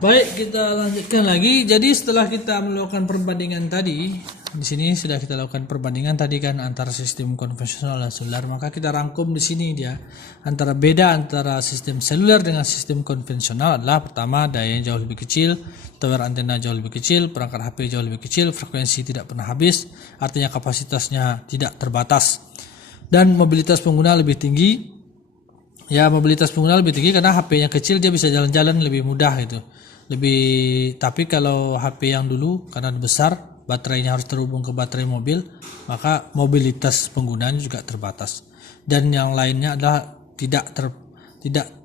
Baik, kita lanjutkan lagi. Jadi setelah kita melakukan perbandingan tadi, di sini sudah kita lakukan perbandingan tadi kan antara sistem konvensional dan seluler, maka kita rangkum di sini dia beda antara sistem seluler dengan sistem konvensional adalah pertama dayanya jauh lebih kecil, tower antena jauh lebih kecil, perangkat HP jauh lebih kecil, frekuensi tidak pernah habis, artinya kapasitasnya tidak terbatas, dan mobilitas pengguna lebih tinggi. Ya, mobilitas pengguna lebih tinggi karena HP-nya kecil, dia bisa jalan-jalan lebih mudah gitu. Tapi kalau HP yang dulu karena besar, baterainya harus terhubung ke baterai mobil, maka mobilitas penggunanya juga terbatas. Dan yang lainnya adalah tidak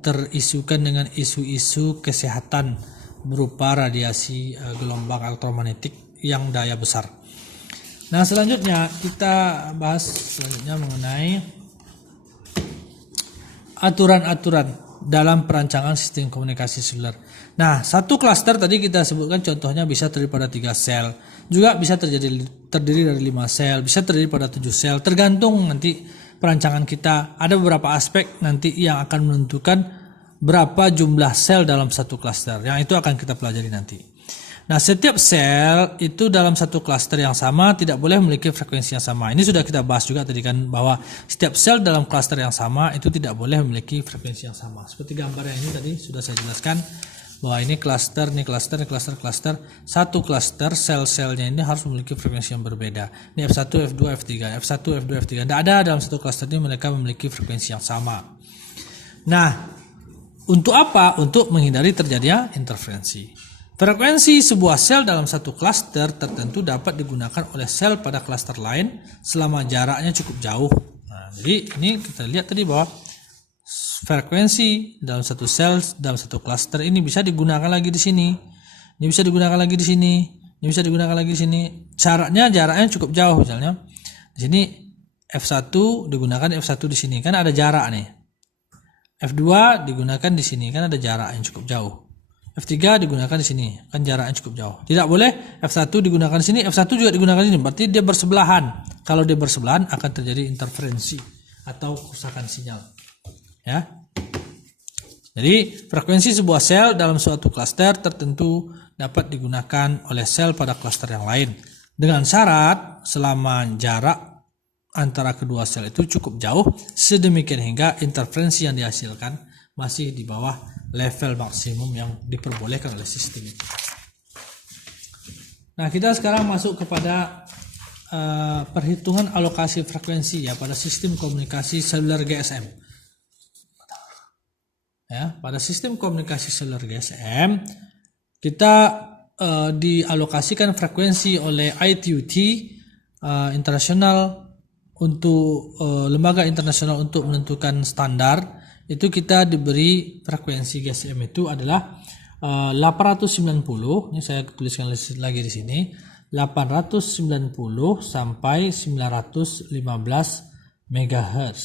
terisukan dengan isu-isu kesehatan berupa radiasi gelombang elektromagnetik yang daya besar. Nah, selanjutnya kita bahas mengenai aturan-aturan dalam perancangan sistem komunikasi seluler. Nah, satu klaster tadi kita sebutkan contohnya bisa terdiri pada 3 sel, juga bisa terdiri dari 5 sel, bisa terdiri pada 7 sel, tergantung nanti perancangan kita. Ada beberapa aspek nanti yang akan menentukan berapa jumlah sel dalam satu klaster. Yang itu akan kita pelajari nanti. Nah, setiap sel itu dalam satu klaster yang sama tidak boleh memiliki frekuensi yang sama. Ini sudah kita bahas juga tadi kan, bahwa setiap sel dalam klaster yang sama itu tidak boleh memiliki frekuensi yang sama. Seperti gambar yang ini tadi sudah saya jelaskan bahwa ini klaster, ini klaster, ini klaster. Satu klaster sel-selnya ini harus memiliki frekuensi yang berbeda. Ini F1, F2, F3, F1, F2, F3. Tidak ada dalam satu klaster ini mereka memiliki frekuensi yang sama. Nah, untuk apa? Untuk menghindari terjadinya interferensi. Frekuensi sebuah sel dalam satu klaster tertentu dapat digunakan oleh sel pada klaster lain selama jaraknya cukup jauh. Nah, jadi ini kita lihat tadi bahwa frekuensi dalam satu sel dalam satu klaster ini bisa digunakan lagi di sini. Ini bisa digunakan lagi di sini. Ini bisa digunakan lagi di sini. Jaraknya cukup jauh, misalnya. Di sini F1 digunakan F1 di sini, kan ada jarak nih. F2 digunakan di sini, kan ada jarak yang cukup jauh. F3 digunakan di sini, kan jaraknya cukup jauh. Tidak boleh F1 digunakan di sini, F1 juga digunakan di sini. Berarti dia bersebelahan. Kalau dia bersebelahan akan terjadi interferensi atau kerusakan sinyal. Ya. Jadi frekuensi sebuah sel dalam suatu klaster tertentu dapat digunakan oleh sel pada klaster yang lain dengan syarat selama jarak antara kedua sel itu cukup jauh, sedemikian hingga interferensi yang dihasilkan masih di bawah level maksimum yang diperbolehkan oleh sistem itu. Nah, kita sekarang masuk kepada perhitungan alokasi frekuensi ya pada sistem komunikasi seluler GSM. Ya, pada sistem komunikasi seluler GSM kita dialokasikan frekuensi oleh ITU-T internasional untuk lembaga internasional untuk menentukan standar. Itu kita diberi frekuensi GSM itu adalah 890. Ini saya tuliskan lagi di sini. 890 sampai 915 MHz.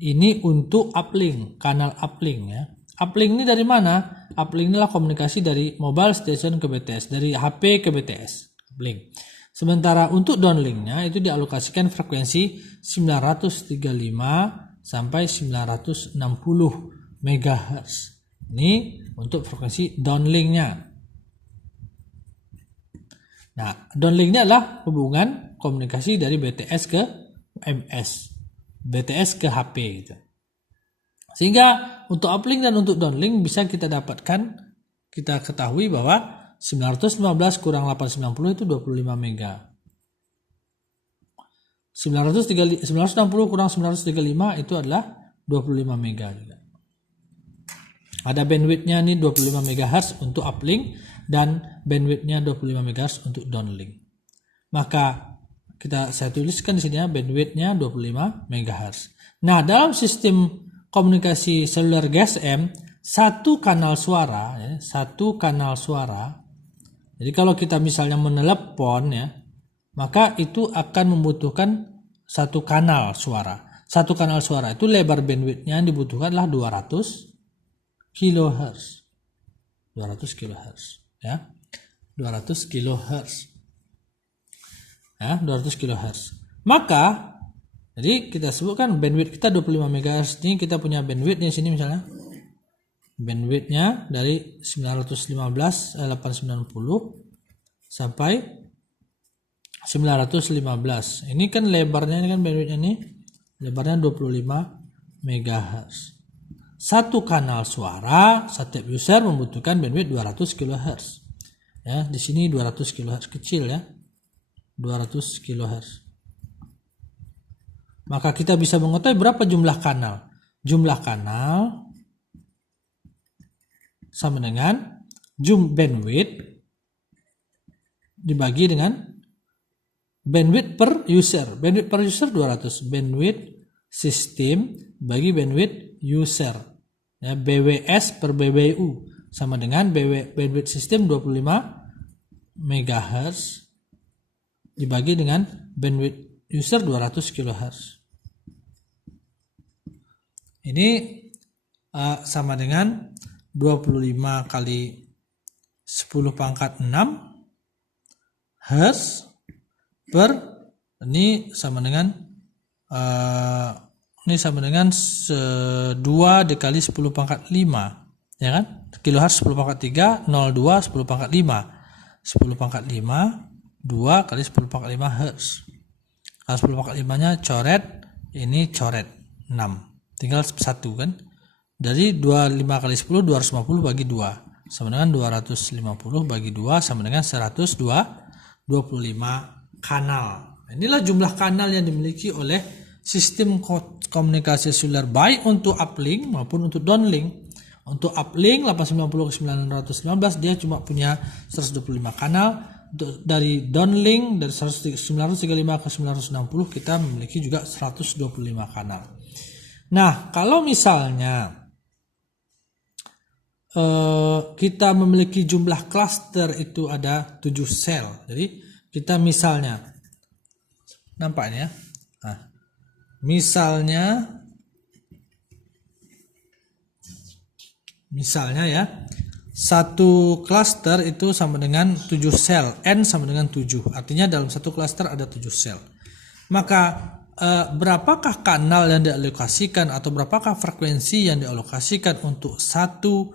Ini untuk uplink, kanal uplink ya. Uplink ini dari mana? Uplink inilah komunikasi dari mobile station ke BTS, dari HP ke BTS. Uplink. Sementara untuk downlinknya itu dialokasikan frekuensi 935 sampai 960 MHz. Ini untuk frekuensi downlinknya. Nah, downlinknya adalah hubungan komunikasi dari BTS ke MS, BTS ke HP gitu. Sehingga untuk uplink dan untuk downlink bisa kita ketahui bahwa 915 kurang 890 itu 25 mega. 960 kurang 935 itu adalah 25 mega juga. Ada bandwidthnya nih 25 MHz untuk uplink dan bandwidthnya 25 MHz untuk downlink. Maka saya tuliskan di sini ya, bandwidthnya 25 MHz. Nah, dalam sistem komunikasi seluler GSM satu kanal suara. Jadi kalau kita misalnya menelepon ya, maka itu akan membutuhkan satu kanal suara. Satu kanal suara itu lebar bandwidthnya yang dibutuhkan adalah 200 kHz. 200 kHz ya. 200 kHz. Ya, 200 kHz. Maka jadi kita sebutkan bandwidth kita 25 MHz. Ini kita punya bandwidth di sini misalnya. Bandwidthnya dari 890 sampai 915. Ini kan lebarnya, ini kan bandwidthnya nih, lebarnya 25 MHz. Satu kanal suara setiap user membutuhkan bandwidth 200 kHz. Ya, di sini 200 kHz kecil ya. 200 kHz. Maka kita bisa mengetahui berapa jumlah kanal. Jumlah kanal sama dengan bandwidth dibagi dengan bandwidth per user. Bandwidth per user 200. Bandwidth sistem bagi bandwidth user. Ya, BWS per BBU sama dengan bandwidth sistem 25 MHz dibagi dengan bandwidth user 200 kHz. Ini sama dengan 25 kali 10 pangkat 6 Hz per, ini sama dengan 2 dikali 10 pangkat 5, ya kan? Kilohertz 10 pangkat 3, 02 10 pangkat 5. 10 pangkat 5 2 kali 10 pangkat 5 Hz. Kalau 10 pangkat 5 nya coret, ini coret 6, tinggal 1 kan. Dari 25 kali 10 250 bagi 2 sama dengan 250 bagi 2 sama dengan 125 kanal. Inilah jumlah kanal yang dimiliki oleh sistem komunikasi seluler, baik untuk uplink maupun untuk downlink. Untuk uplink 890 ke 919 dia cuma punya 125 kanal. Dari downlink dari 935 ke 960 kita memiliki juga 125 kanal. Nah, kalau misalnya kita memiliki jumlah cluster itu ada 7 sel. Jadi kita misalnya, nampak ini ya. Nah, misalnya ya, satu cluster itu sama dengan 7 sel, N sama dengan 7. Artinya dalam satu cluster ada 7 sel. Maka berapakah kanal yang dialokasikan atau berapakah frekuensi yang dialokasikan untuk satu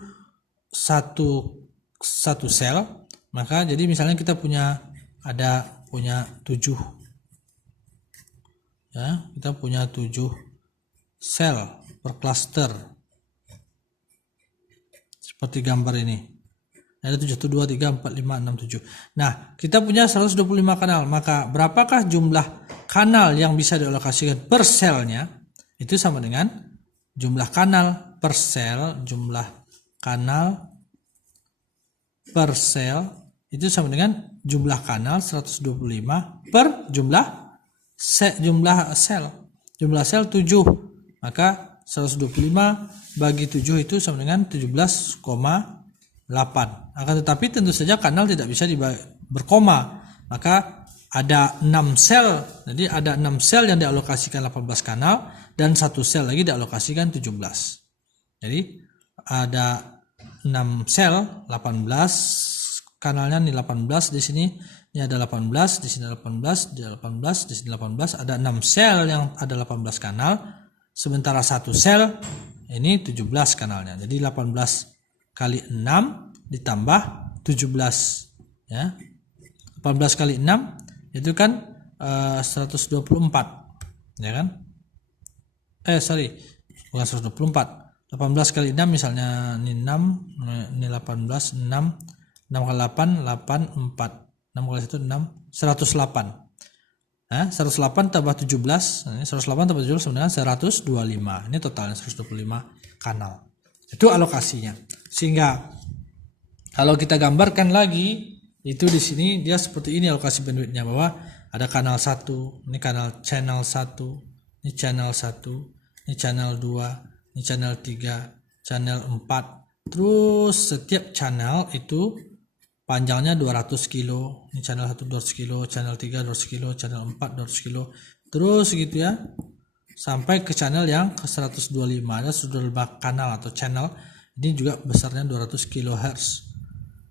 sel? Maka jadi misalnya kita punya 7 ya, kita punya 7 sel per cluster seperti gambar ini. Ada 7, 1, 2, 3, 4, 5, 6, 7. Nah, kita punya 125 kanal. Maka berapakah jumlah kanal yang bisa dialokasikan per selnya? Itu sama dengan jumlah kanal per sel. Jumlah kanal per sel itu sama dengan jumlah kanal 125 per jumlah sel. Jumlah sel 7. Maka 125 bagi 7 itu sama dengan 17,8. Akan tetapi tentu saja kanal tidak bisa berkoma. Maka ada 6 sel. Jadi ada 6 sel yang dialokasikan 18 kanal dan 1 sel lagi dialokasikan 17. Jadi ada 6 sel, 18 kanalnya nih 18 di sini. Ini ada 18, di sini 18, di 18, di sini 18. Ada 6 sel yang ada 18 kanal. Sementara 1 sel ini 17 kanalnya. Jadi 18 kali 6 ditambah 17 ya. 18 kali 6 itu kan 124 ya kan. Bukan 124. 18 kali 6 misalnya ini 6, ini 18, 6 kali 8, 8, 4. 6 kali 1, 6, 108. 108 tambah 17, 108 tambah 17 sebenarnya 125. Ini totalnya 125 kanal. Itu alokasinya. Sehingga kalau kita gambarkan lagi, itu di sini dia seperti ini alokasi bandwidthnya, bahwa ada kanal 1, ini kanal channel 1, ini channel 1, ini channel 2, ini channel 3, channel 4. Terus setiap channel itu panjangnya 200 kilo. Ini channel 1 200 kilo, channel 3 200 kilo, channel 4 200 kilo. Terus gitu ya. Sampai ke channel yang ke 125. Ada 125 kanal atau channel. Ini juga besarnya 200 kHz.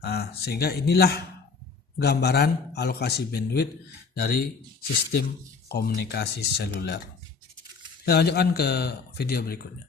Nah, sehingga inilah gambaran alokasi bandwidth dari sistem komunikasi seluler. Kita lanjutkan ke video berikutnya.